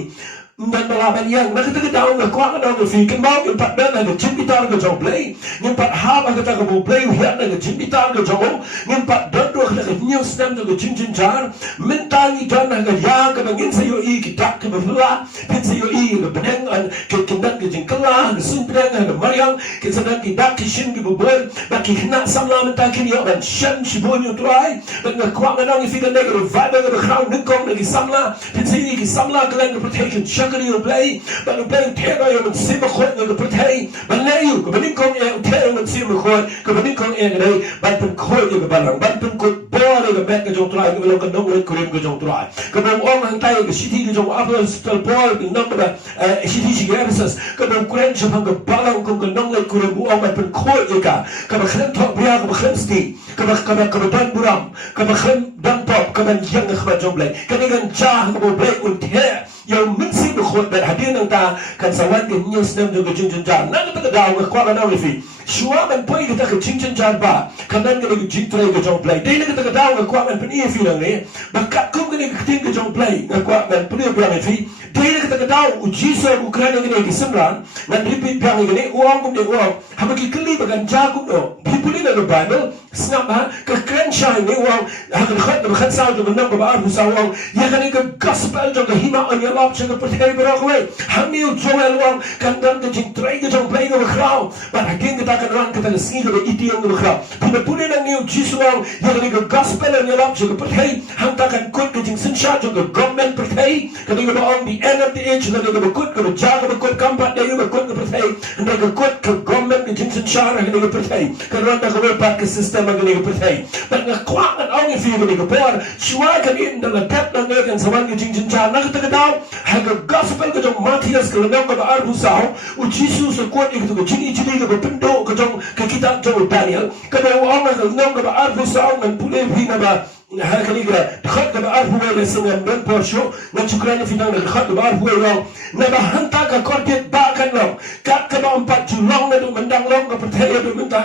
Dan malaman yang nakita daw nga kuha daw nga fikin mo yung pat na nga chimbitar nga jong play yung pat haba ka ta mo play uhian nga chimbitar nga jong yung pat dodo ka nga news nam nga chinchin jar mentangi dan nga ya ka mangin sa yo I kita ka mafla pin sa yo I nga beneng an kindan nga jing kala nga sun beneng nga mariang kinsan kita kishin nga bubol baki hina samla mentakin yo an shan shibon yo try nga kuha nga daw nga fikin nga vibe nga crown ningkong nga samla pin sa yo I samla ka nga protection kani yo play but no play tera yo man sima khot yo protei man layu ko banin kong e tera man sima khot ko banin kong e ngai ban pen khot yo balang ban pen ko bor yo bet ka jong trai ko lo ka nong le kurim ko jong trai ko bom ong hang tai ko city ko jong after stel bor ko nong ba city shi services ko bom kuren shi hang ko balang ko nong le kurim ong ban pen khot yo ka ba khren to bria ko khren sti ko ba dan buram ko ba khren dan top ko ban yang khba jong play kani gan cha ko play un the yang mensi berkhut dan hadir nang ta kan sawan ke news nam jo jing jing jar nang ta daw ke kwa na fi shua man poi kita ke jing jing jar ba kanan ke jing trai ke jong play dei na ta daw ke kwa man pen fi nang ni bakat kum ke ting ke jong play ke kwa man pen biang fi dei na ta daw uji so Ukraine ke ni semran nan repeat biang ke ni uang kum ni uang ha ki kli bagan ja kum do people in the Bible snap ha ke kren shine ni uang ha ke khat ba khat sa jo nam ba ar sa uang ya kan ke gospel jo ke hima on lap chega pertai berokwe hamil joel wang kandan ke jing trai ke jong play no krau but again kita kan ran kita sini ke itiang no krau puna puna nang new jisu wang ya ke gospel on lap chega pertai hang ta kan kut ke jing sin sha jo ke government pertai ke ni on the end of the age na ke kut ke jaga ke kut kampat de ke kut ke pertai and ke kut ke government ke jing sin sha ke ni ke pertai ke ran ta ke pat ke system ke ni ke pertai but nga kwang an ong fi ke ni ke por shwa ke ni na tap na ke kan sawan ke jing sin sha na ke ta daw haga gospel ke jong Matias ke lenong ke arbu sao u Jesus ke kuat ke tu jing jing ke pendo ke jong ke kitab jong Daniel ke ba ong ke lenong ke arbu sao men pule bina ba haga ni ke khat ke arbu le sengan ben porsho na chukrani finang ke khat ke arbu lo na ba hanta ka kortet ba kan lo kat ke ba 4 julong na tu mendang long ke percaya du minta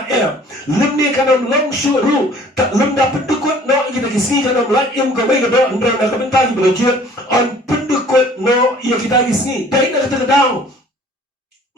limni kanam long shuru tak lemda pendukut no kita kisi kanam lat im ke ba ke ba ndra na ke minta belajar on no ia kita di sini dai nak kata daw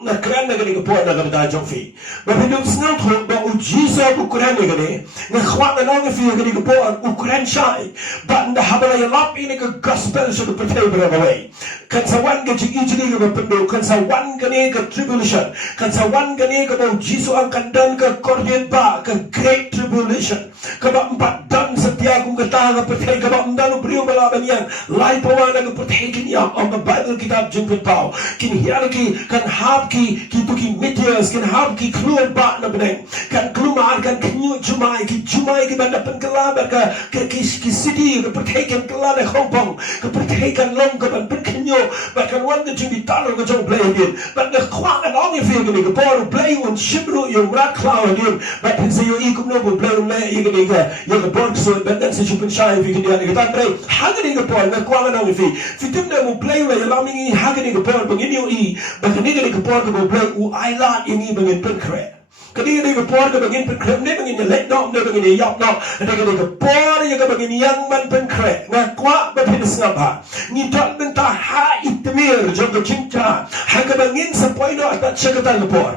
na kran na gani ko na kata jong fi ba bidum snau tho ba ujisa ko kran na gani na khwa na long fi gani ko ukran shai ba nda habala ya lap ini ke gospel so ko pete ba away kan sa wan ga jigi jigi ko pendo kan sa wan gani ka tribulation kan sa wan gani ka ba ujiso ang kandan ka kordian ba ka great tribulation ka ba empat dan setia ko kata ka pete ka ba ndanu brio bala banyan lai pawana ka pete kin ya on the Bible kitab jingkut pau kin hiarki kan hab ki tuki meteors kan hab ki keluar ba na beneng kan keluar kan kenyu jumai ki banda pengkelabar ke city ke pertaikan kelana Hong Kong ke pertaikan long ke ban kenyu bahkan wan ke jing ditalo ke jong play again but the kwang and only feel ke ke boru play un shibru yung rat cloud again but pinsa yo ikum no bo play me ye ke yo ke boru so but that's you can shine if you can ke tan play hagani ke boru na kwang and only feel fitum na mo play we laming hagani ke boru bangin yo I bahkan ni ke boru ke play u ailat ini bangin penkre kadi ni ke por ke bangin penkre ni bangin let dom ni bangin yap no kadi ke por ye ke bangin yang man penkre wa kwa ba pin snaba ni ton benta ha itmir jog cinta ha ke bangin sa poino atat chakata ke por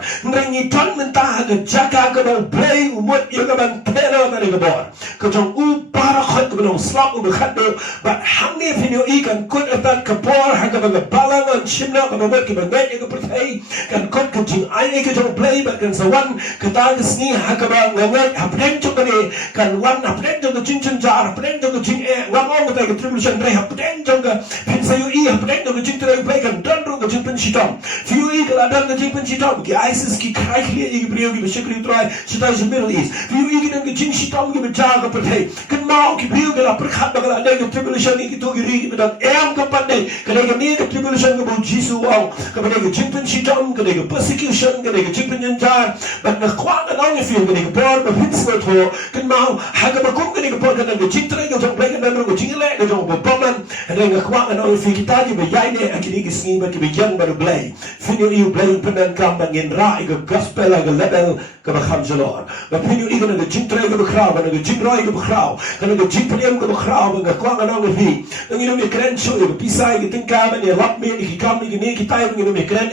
ni ton benta ha ke jaka ke ba play umut ye ke ban telo na ke por ke jong u para khat ke bang slap u khat do ba hang ni fin yo I kan kut atat ke por ha ke bang balang on shimna ke ba ke bang ye ke pertai kan kut ke jing ai ke jong play ba kan sa wan kita kesini hakaba ngangat hapden jo kani kan wan hapden jo jing jar pedeng jong jing ngong ta ke tribulation rai pedeng jong pin sayu pedeng jong jing trai play kan dan ro jing pen sitam fiu kala dan jing pen sitam ki ISIS ki khai khli brio ki bishkri trai sitai in Middle East fiu ki jing sitam ki jar ka pedai kan mau ki brio kala perkhat kala ada ke tribulation ki to ki ri ki dan ka pandai kala ke ni ke tribulation ke jisu wow ka pedai ke jing pen sitam kala ke persecution kala ke jing pen jar but na kwang na ni fiu kala ke bor ba hits na to kan mau haga ba kum kala ke bor kan ke jing trai ke jong play kan dan ro jing le ke jong ba baman ada ke kwang na ni fiu kita ji ba yai ne akini ki sngi ba ki ba yang ba play fiu you play penan kam ba ngin ra ke gospel ke level ke ba kham jalor ba fiu you ke jing trai ke ba khrau ba ke jing roi ke ba khrau kan ke jing prem ke ba khrau ba kwang na ni fi ngi no me kren show ke pisai ke tingka ba ni lap me ki kam ni ni ki tai ngi no me kren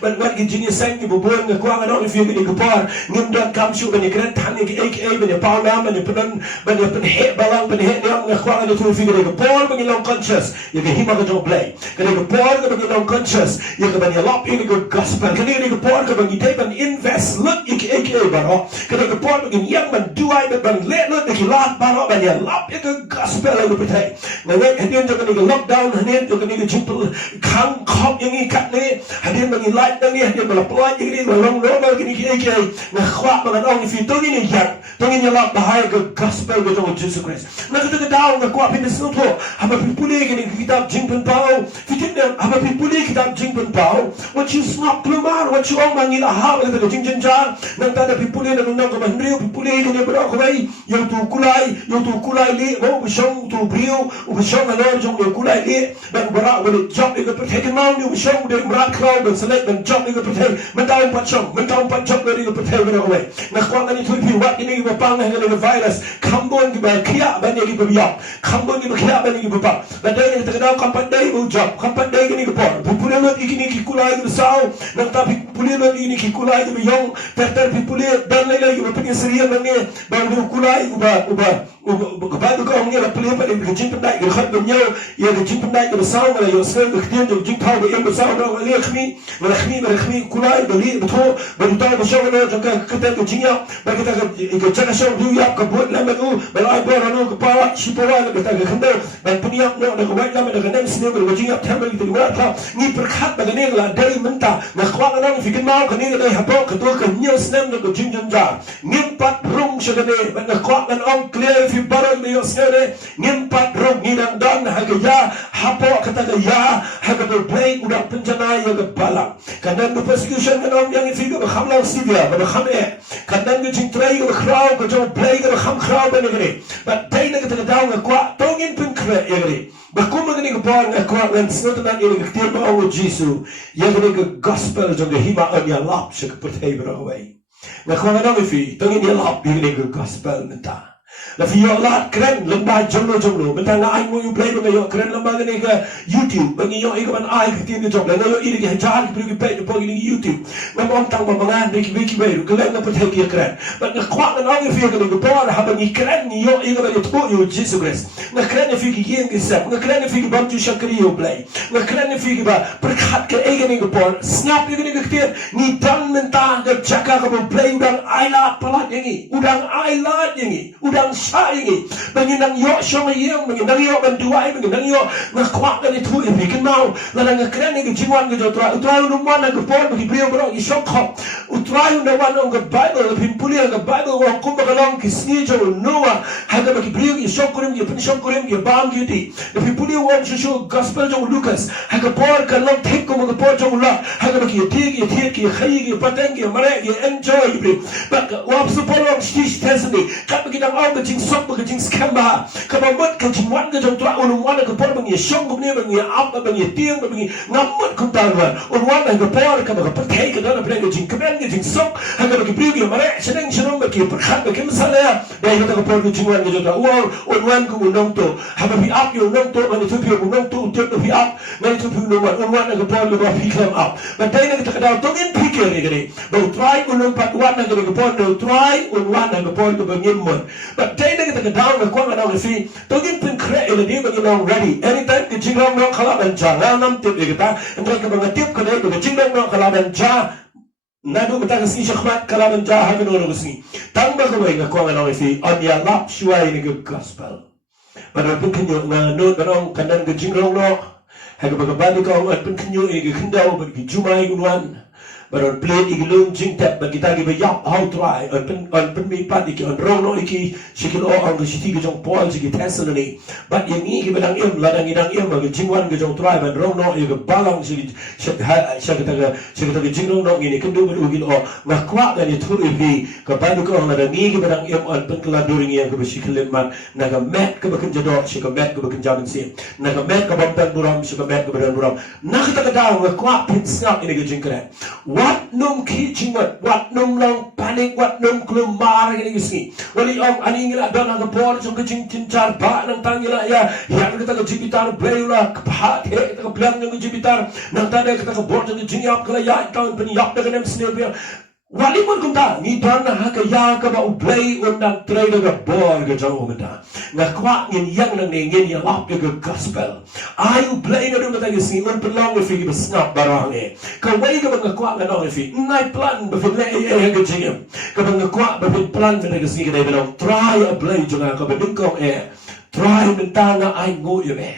ba ki jing sang ki bo bo ngi kwang na ni fi ke ke par ngim dan kam show ba ni kren tan ni aka ba ni pa na ba ni penan ba ni pen he balang ba ni he ni kwang na tu fi ke par ba ngi long conscious ye ke hima ke jong play ke par ke ba ngi long conscious ye ke ba ni lap ni ke gospel ke ni ke par ke ba ngi dai ban invest look aka ba ro ke par ba ngi yang ban duai ba ban le lo ke lat ba ro ba ni lap ke gospel la ko tai na ngai hadin jo ke ni lockdown hadin jo ke ni jipul khang khop yang ni kat ni hadin ba ngi light ni hadin ba la ploi ni ba long lo ba ni aka na khwa ba na ong fi to ni yang to ni lap ba hai ke gospel ke jong Jesus Christ na ke down na kwa pin sno to ha ba pipuli ke ni kitab jingpen pau fitin na ha ba pipuli kitab jingpen pau what you snap plumar what you ong mangi la ha ba ke jingjen jar nang ta da pipuli na nang ko ba hriu pipuli ke ni ba ko bai yo tu kulai li mo bu shong tu brio bu shong na lo jong yo kulai li ban bara ba ni job ke pe ke mau ni bu shong de mra klau ban select ban job ke pe man down pat shong man down pat job ke pe ba ko bai na kwa ni tu pi wat ni ba pang na ke virus kambon ki ba khia ba ni ki ba ya kambon ki ba khia ba ni ki ba pa ba dai ni ta kam pat dai bu job kam pat dai ni ki por pipuli lo ikini ki kulai ki sao nang ta pipuli lo ni ki kulai ki yong ter pipuli dan lai lai ki ba pe serian nang ni ba ni kulai uba ba ko ong ni la puli pa ni ki jing pandai ki khat ba nyo ye ki jing pandai ki sao ma yo se ki tien jo jing thau ba em ba sao do li khmi kulai ba li ba tho ba ni ta ba shong no ta ka ta ki jing ya ba ki ta ka cha ka shong du ya ka bot la ma nu ba lai ba ra no ka pa shi pa wa ka ta ka khanda ba puni ya no da ka wai la ma da ka nem sne ba jing ya ta ba ki ta wa ta ni per khat ba ni la dai men ta na khwa ka no fi kin ma ka ni dai ha to ka to ka nyo snem da ka jing jang ja nim pat rung sha ka ne ba na khwa kan ong clear fi baron ni yo sne nim pat rung ni dan dan ha ka ya ha po ka ta ka ya ha ka to play udah penjana ya ka bala kadang the persecution kan ong yang fi ka kham la si dia ba kham e kadang ke jing trai ka khraw ka jo play ka kham khraw ba ni ba dai na ka ta daw ka kwa tongin pin kre ya ni ba kuma ka ni ka por ka kwa kan snot na ni ka tier ba o jisu ya ka ni ka gospel jo ka hima an ya lap sha ka patay ba away na kwa na ni fi tongin ya lap ya ni ka gospel na ta la fi yo lat kren lamba jonglo benta nga ai mo yu play ba yo kren lamba ni ka YouTube ba yo i ka ban ai ka tin job la yo i ki jar ki pri pe po ni YouTube na mo tang ba mga ni ki ki ba ru ka la pa the ki kren ba na kwa na ni fi ka ni ko pa ha ba ni kren ni yo i ka ba yo to yo Jesus Christ na kren fi ki yen ki sa na kren fi ki ba tu shakri yo play na kren fi ki ba per khat ka e ka ni ko pa snap ni ka ki ni dan men ta ka chaka ka play udang ai la palat yangi udang ai la yangi udang sayingi menginang yo shong yeng menginang yo banduai menginang yo ngakwak ni tu i bikin mau la nang kren ni jiwan ge jotra utrai no mana ge por bi brio bro i shok khop utrai no wan on ge bible pin pulia ge bible wa kum ba long ki sni jo noa ha ge bi brio i shok kurim ge pin shok kurim ge bam ge ti de pin pulia wa shu gospel jo Lucas ha ge por ka long thik ko ge por jo la ha ge ki ti ki khai ge pateng ge mare ge enjoy bi ba wa su por long sti tesni ka bi dang au ge jing sok ba ge jing scam ba ka ba mot ka jing wan ge jo tra on wan ge por ba ngi shong ge ne ba ngi ap ba ngi tieng ba ngi ngam mot kum ta wa on wan ge por ka ba ka patei ge da ba ge jing ka ben ge jing sok ha ge ba ki bi ge mare sheneng shenong ba ki par khat ba ke msala ya da ge ta por ge jing wan ge jo tra wa on wan ku nong to ha ba bi ap yo nong to ba ni tu pi yo nong to te no bi ap na tu pi no wan on wan ge por ge ba pi klam ap ba dai ge ta da to gen pi ke ge ge ba try on pat wan ge ge por no try on wan ge por ge ba ngim mon but dai ge ta da ga kwa ga na fi to gen pin kre ele ni ba ge long ready anytime ke jing long no khala ban cha na nam te ge ta ndra ke ba ga tip ke ne ba jing long no khala ban cha Nadu matagasi syakmat kalaman jahat menurut kesini. Tang bagawai ngakwa nganong ifi on ya lap shuai ni gospel. Pada pun kenyo nganut barong kandan ke jingrong no. Haga bagabadi ko at pun kenyo ni kendau bagi jumai gunuan. Baron plate igilung jing tap bagi tagi ba yap how try on pen mi pat iki on rong no iki sikil o ang siti ke jong pol siki tesel ni but yang ni ki badang im ladang idang im bagi jingwan ke jong try ban rong no iki balang siki siki jing rong no ini kendu badu gil o ngakwa dan itu ibi ka badu ko ladang ni ki badang im on pen kala during yang ke sikil man naga met ke bakin jadok sika met ke bakin jamin sim naga met ke bampan buram sika met ke badan buram nak kita daw ngakwa pin snap ini ke jing kren wat num ki jingat wat num long panik wat num klum mar ini gisi wali om ani ngila don ang bor so ke jing tincar ba nang tangila ya yang kita ke jibitar bleula kephat he kita ke blang ng jibitar nang tanda kita ke bor ng jingyap kala ya taun pen yak dengan snil biar wali mun kunta ni don ha ka ya ka ba ublay undang tray ng bor ke jong umda ngakwa ngin yang nang ngin ya lap ke gospel ayu blay na dum ta gisi un pelong fi ke snap barang e ka wai ka ngakwa na no fi nai plan ba fi le e ke jingam ka ngakwa ba fi plan na gisi ke dai belong try a blay jong ka ba ding ko e try mentana ai ngo ye be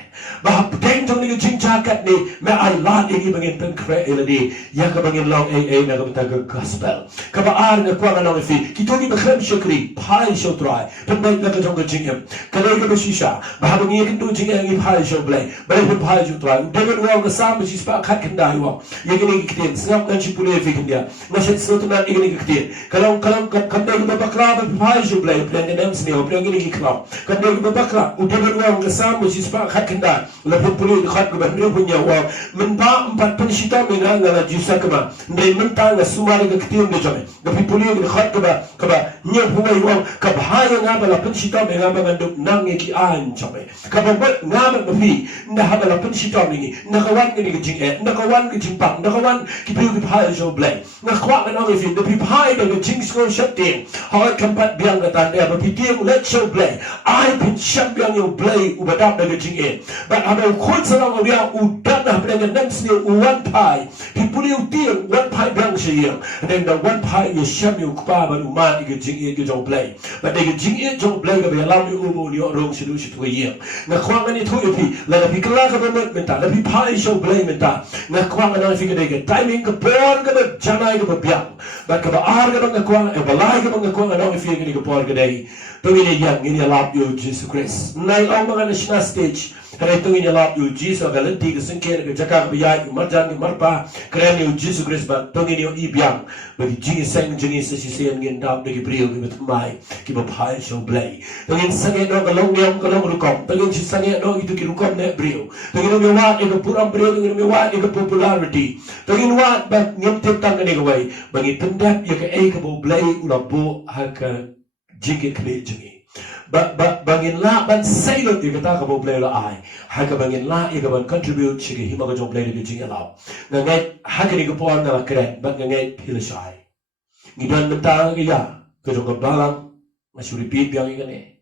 ba deng jong ni jing jakat ni me ai lan igi bangin pen kre eladi ya ka bangin long na ka ta gospel ka ba ar na kwa na fi ki to ni ba khrem shukri pai show try pen ba na ka jong ka jingam ka le ka shisha ba ba ngi ka do jing ngi pai show play ba le pai show try de ga wa ka sam shi spa khat kan dai wa ye ni ki ten snap kan chi pule fi kan dia na shet so to na igi ni ki ten kalam kan da ba bakra ba pai show play plan de nam sni o plan ni ki klam kan da ba bakra udah beruang kesam mesti sepak khat kenda lepas pulih khat ke bandar punya wang menpa empat pensyita mengang ngala jusa kema ndai mentang sumari ke ketium de jame tapi pulih ke khat ke ba nya pungai wang ke bahaya ngaba la pensyita mengaba nganduk nang ki an jame ke ba ngaba mafi nda haba la pensyita ni nda kawan ni ke jing nda kawan ke jing pak nda kawan ki piu ke bahaya jo blai na kwa ke nang fi de pi bahaya de jing sko shatin ha kampat biang ke tanda ba pi tiang let show blai ai pin yang you play ubadap na gajing in but ano kun sa lang uya udat na pala ng snill one pie pipuli utiang one pie bang siya and then the one pie you sham you kupa man uman gajing in gajong play but the gajing in jong play ka ba lam you umo ni orong sidu situ yang na kwang ani thu ipi la pi kala ka ba menta la pi pie show play menta na kwang ana fi ka timing ka por ka ba janai ka ba biang but ka ba ar ka ba na kwang e balai ka ba na kwang ana fi ka por ka dai tungin yang ini lap yo Jesus Christ. Nai ang mga national stage. Kaya tungin lap yo Jesus galanti kesengkir ke jakak biya marjan ke marpa keren yo Jesus Christ ba tungin yo ibiang bagi jingi sang jingi sesian ngin dap de Gabriel ke betumai ke bapai show play. Tungin sange no kalong niam kalong rukom. Tungin si sange no itu ki rukom ne Gabriel. Tungin yo wat ke puram Gabriel tungin yo wat ke popularity. Tungin wat ba ngim tentang ne gawai bagi pendap yo ke ke play ulabo haka jingit kli jingi bangin la ban sailor di kata ka bo play la ai ha ka bangin la i ka ban contribute chigi hima ka jong play di jingi la ngai ha ka ni ka pon na kren ban ngai phil sai ngi dan menta ka ya ka jong ka balang masih repeat yang ini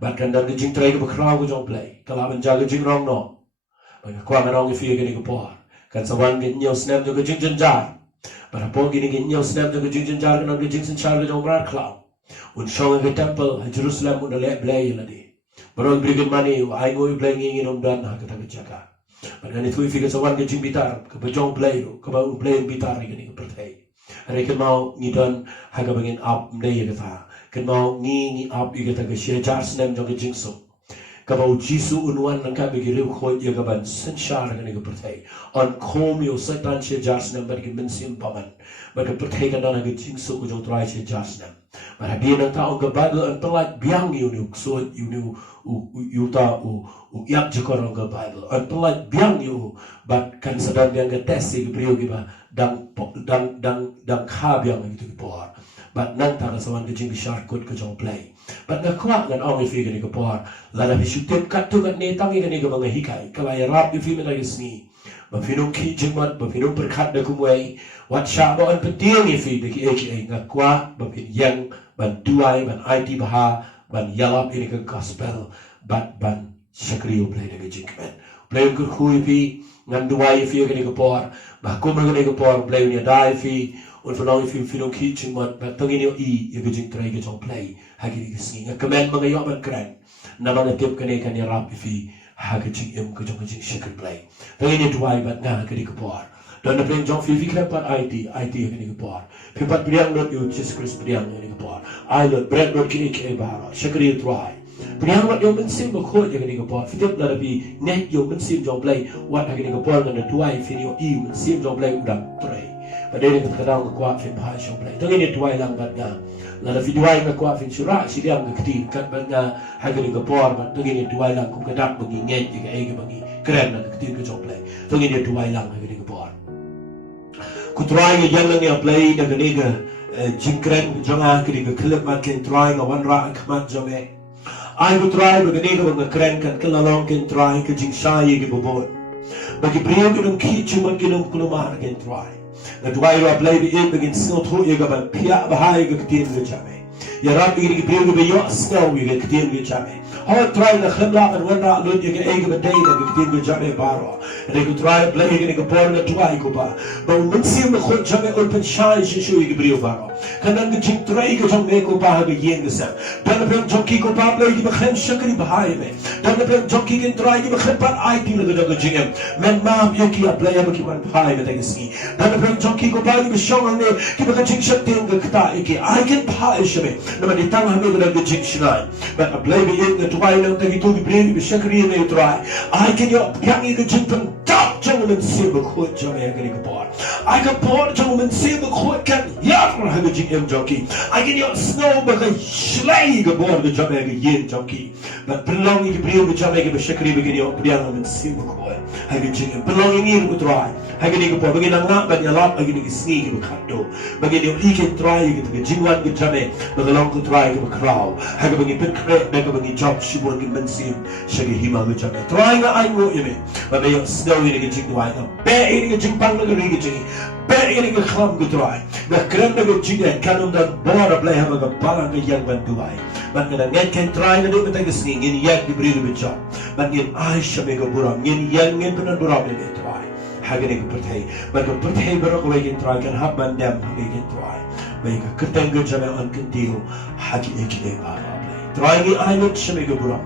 ban kan dan jing trai ka crowd ka jong play kala ban jaga jing rong no ban ka ma rong fi ka ni ka pon kan sawan ni nyau snap jo ka jing jing jar ban po gi ni nyau snap jo ka jing jing jar ka no jing sin char ka jong rar cloud un showing the temple Jerusalem un le blay ladi baron brigade mani ai go blay ngin um dan ha kata jaka bagani thui fika sawan ke jing bitar ke bajong blay ka ba blay bitar ni ke pertai are ke mau ni dan ha ka bangin up nei ke tha ke mau ni up i ke ta ke she jar snem jong ke jing so ka ba jisu unwan nang ka be ke ru khoi ye ka ban san shar ke ni ke pertai on khom yo satan she jar snem ba ke min sim paman ba ke pertai ka dan ke jing so ko jong try she jar snem para dia nang taong ke Bible ang pelat biang you so you ta yak jekorong ke Bible ang pelat biang you but kan sedang yang ke tes ke beliau ke ba dang kha biang gitu ke por but nang ta sawan ke jing shark kut ke jong play but na kwak ngan ong fi ke ke por la la shutip kat tu kat ne tangi ke mga hikai kala ya rap fi me lagi sni Mafinong ki jingmat, mafinong perkat na kumway, wat siya mo ang petiang ifi de ki HA ngakwa, mapin yang, ban duay, ban IT baha, ban yalap ini ke gospel, ban sakriyo play na jingman. Play yung kurkuy fi, ngan duay fi yung ke por, bakumang ke por, play yung yadai fi, Und verlang if you don't keep ching mat tangin yo I you jing try ke jong play hagi singi nga comment mga yo man kran na mga tip kane kan rap if hagi jing em ke jong jing shaker play tangin yo tuai bat nga ke ke por dan na plan jong fi kan pat IT ke ke por fi pat priang not you just Chris priang ke por I lot bread not ke bara shaker you try priang not yo man sim ko ke ke por fi tip la bi net yo man sim jong play what ke ke por na tuai fi yo I man sim jong play udang try Pada ini terkadang kuat film bahasa play. Tengah ini tuai lang batnya. Lalu video yang kuat film surah siang keketin kan batnya hagar ni kepor. Tengah ini tuai lang kum kedak bagi ngej jika ege bagi keren nak keketin ke job play. Tengah ini tuai lang hagar ni kepor. Kutuai yang lang yang play dengan ege jingkren jangan hagar ni kekelip makin tuai ngawan rak kemat jome. Ay kutuai bagi ege bagi keren kan kelalong kan tuai ke jingsai ege bobot. Bagi beliau kita kit cuma kita kelumar kan tuai. Na tuai wa play bi begin snow tho ye gaban pia bahai ga ktin ge chame ya rab bi ge bi be yo snow ye ge ktin ge chame haw try na khla kan wala lo ye ge ge be dai ge ktin ge chame baro re ku try play ge ge por na tuai ko ba ba mun sim khod chame open shine shu ye ge brio baro kanan ge ching try ge chame ko ba ge yen ge sa dan pe jockey ko ba play ge be khem shakri bahai me dan pe jockey ge try ge be khem par IT le ge jingem men ma ye ki play ye ki ban bahai ge ge ski dan pe jockey ko ba ge shong ne ki be ching shak ting ge kta ki I can polish me na ma ditang ha me ge ching shnai but a play be in the try na ta gi to bi bring be shakri ne try I can yo yang ge ching pan top chong men sim ko chame ge ge por I can pour chong men sim ko kan ya ha ge ching em jockey I can yo snow be ge shlai ge por ge chame ge yen jockey but belong ge bring ge chame ge be shakri be ge yo priang men sim ko ha ge ching belong ni ko try ha ge ge por be ge na nga ba ya lap ge ge sni ge be khatdo ba ge yo I can try ge jingwan ge chame be ge long ko try ge be kraw ha ge be pit kre be ge be job shibon ge men sim shage hima ge chame try nga ai ngo ye ba be yo snow ge ching try nga be ge ching pang ge ge ching be ge kham ge try ba krem ge ching kanum da bora play ha ge balang ge yang ban duai ba ge na ken try na do be ge sni ngin yak ge bri ge job ba ngin ai shame ge buram ngin yang ngin penan buram ge try hagani ko perthai ba ko perthai baro ko ge try kan hab ban dam ge try ba ge kertang ge jame an kin dio haji ekide ba play try ge ai not shame ge buram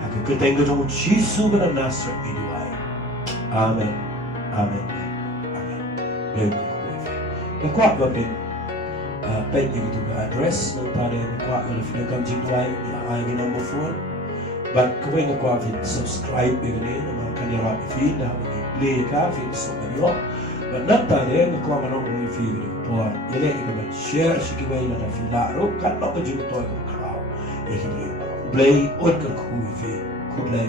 ha ge kertang ge jong jisu ban nasr ge duai amen amen amen ba ko ba ben pen ge tu address no pare ko ko le kam jing duai ai ge number 4 but ko nga ko subscribe ge ne na kan ya feed na play ka fi so yo but not ta le ko ma no mo fi por ele ko ba share shi ki ba ina ta fi la ro kan no ko ju to ko krao e hi play on ko fi ko play